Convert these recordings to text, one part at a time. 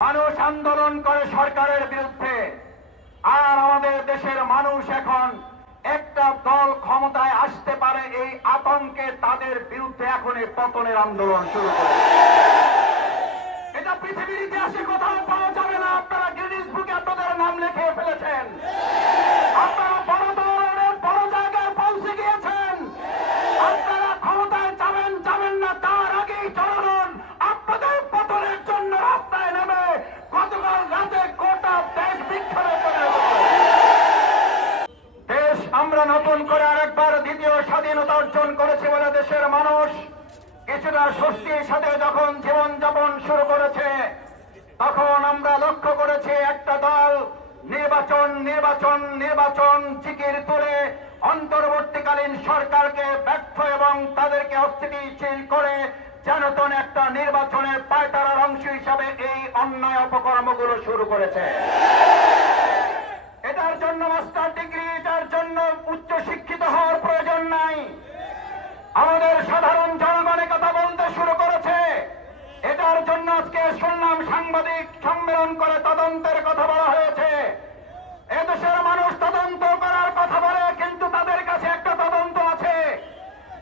মানুষ আন্দোলন করে সরকারের বিরুদ্ধে, আর আমাদের দেশের মানুষ এখন একটা দল ক্ষমতায় আসতে পারে এই আতঙ্কে তাদের বিরুদ্ধে এখন এই পতনের আন্দোলন শুরু করে। এটা পৃথিবীর ইতিহাসে কোথাও পাওয়া যাবে না। আপনারা গিনেস বুকে আপনাদের নাম লিখে ফেলেছেন, আপনারা বড় ধরনের বড় জায়গায় পৌঁছে গিয়েছেন। আপনারা ক্ষমতায় যাবেন না তার আগেই জনগণ আপনাদের পতনের জন্য রাস্তায় নেমে গতকাল রাতে গোটা দেশ বিক্ষোভে চলে দেশ আমরা নতুন করে আরেকবার দ্বিতীয় স্বাধীনতা অর্জন করেছি বলে দেশের মানুষ কিছুটা স্বস্তির সাথে যখন জীবনযাপন শুরু করেছে, তখন আমরা লক্ষ্য করেছি একটা দল নির্বাচন জিকির তুলে অন্তর্বর্তীকালীন সরকারকে ব্যর্থ এবং তাদেরকে অস্থিতিশীল করে যেনতন একটা নির্বাচনের পায়তারার অংশ হিসাবে এই অন্যায় অপকর্মগুলো শুরু করেছে। এটার জন্য মাস্টার ডিগ্রি, এটার জন্য উচ্চ শিক্ষিত হওয়ার প্রয়োজন নাই। আমাদের সাধারণ জনগণ কথা বলতে শুরু করেছে। এটার জন্য আজকে শুনলাম সাংবাদিক সম্মেলন করে তদন্তের কথা বলা হয়েছে। এদেশের মানুষ তদন্ত করার কথা বলে, কিন্তু তাদের কাছে একটা তদন্ত আছে।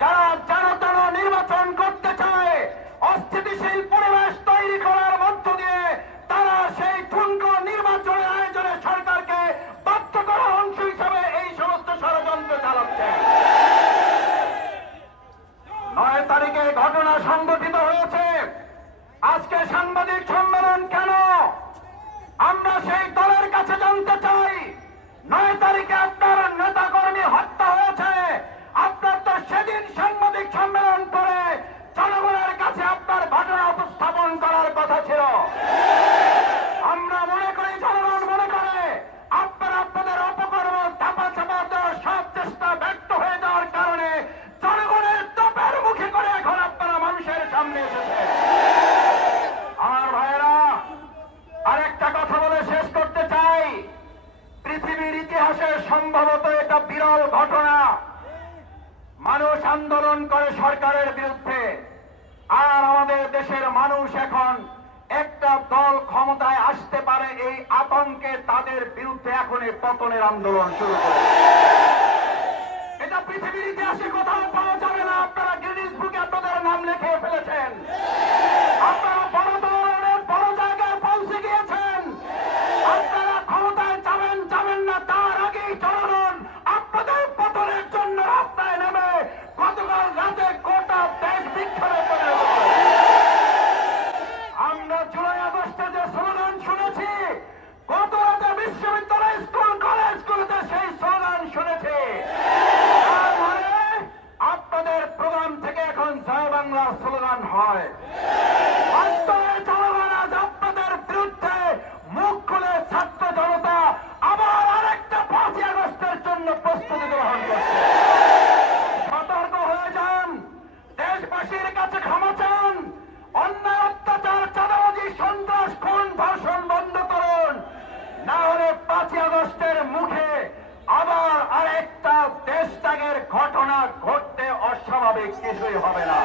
যারা জানাতানা নির্বাচন করতে চায়, অস্থিতিশীল পরিবেশ তৈরি করার মধ্য দিয়ে তারা সেই ঠুনকো নির্বাচনের আয়োজনে সরকারকে বাধ্য করার অংশ হিসাবে এই সমস্ত ষড়যন্ত্র চালাচ্ছে। 9 তারিখে ঘটনা সংঘটিত হয়েছে। আজকে সাংবাদিক সম্মেলন কেন? আমরা সেই দলের কাছে জানতে চাই। 9 তারিখে আপনার নেতা কর্মী হত্যা হয়েছে, আপনার তো সেদিন সাংবাদিক সম্মেলন করে জনগণের কাছে আপনার ঘটনা উপস্থাপন করার কথা ছিল। আমরা মনে করি, জনগণ মনে করে আপনারা আপনাদের অপকর্ম চাপা দেওয়ার সব চেষ্টা ব্যর্থ হয়ে যাওয়ার কারণে জনগণের চাপের মুখে করে এখন আপনারা মানুষের সামনে এসেছে। আমার ভাইয়েরা, আরেকটা কথা বলে শেষ করতে চাই। পৃথিবীর ইতিহাসে সম্ভবত এটা বিরল ঘটনা। মানুষ আন্দোলন করে সরকারের বিরুদ্ধে, আর আমাদের দেশের মানুষ এখন একটা দল ক্ষমতায় আসতে পারে এই আতঙ্কে তাদের বিরুদ্ধে এখন এই পতনের আন্দোলন শুরু করে। এটা পৃথিবীর ইতিহাসে কোথাও পাওয়া যাবে না। আপনারা গিনেস বুকে আপনাদের নাম লিখে ফেলেছেন, আপনারা বড় ধরনের বড় জায়গায় পৌঁছে গিয়েছেন। আপনারা ক্ষমতায় যাবেন না তার আগেই জনগণ আপনাদের পতনের জন্য রাস্তায় নেমে গতকাল রাতে গোটা দেশ বিক্ষোভে চলে গেছে। আমরা জুলাই আগস্টে যে স্লোগান শুনেছি, গত রাতে বিশ্ববিদ্যালয় স্কুল কলেজগুলোতে সেই স্লোগান শুনেছি। তার মানে আপনাদের প্রোগ্রাম থেকে এখন জয় বাংলা স্লোগান হয়। জনগণ আজ আপনাদের বিরুদ্ধে মুখ খুলে ছাত্র জনতা আবার আরেকটা 5ই আগস্টের জন্য প্রস্তুতি গ্রহণ করছে। সতর্ক হয়ে যান, দেশবাসীর কাছে ক্ষমা চান। অন্যায়, অত্যাচার, চাঁদাবাজি, সন্ত্রাস, খুন, ধর্ষণ বন্ধ করুন, না হলে 5ই আগস্টের মুখে আবার আরেকটা দেশ ত্যাগের ঘটনা ঘটতে অস্বাভাবিক কিছুই হবে না।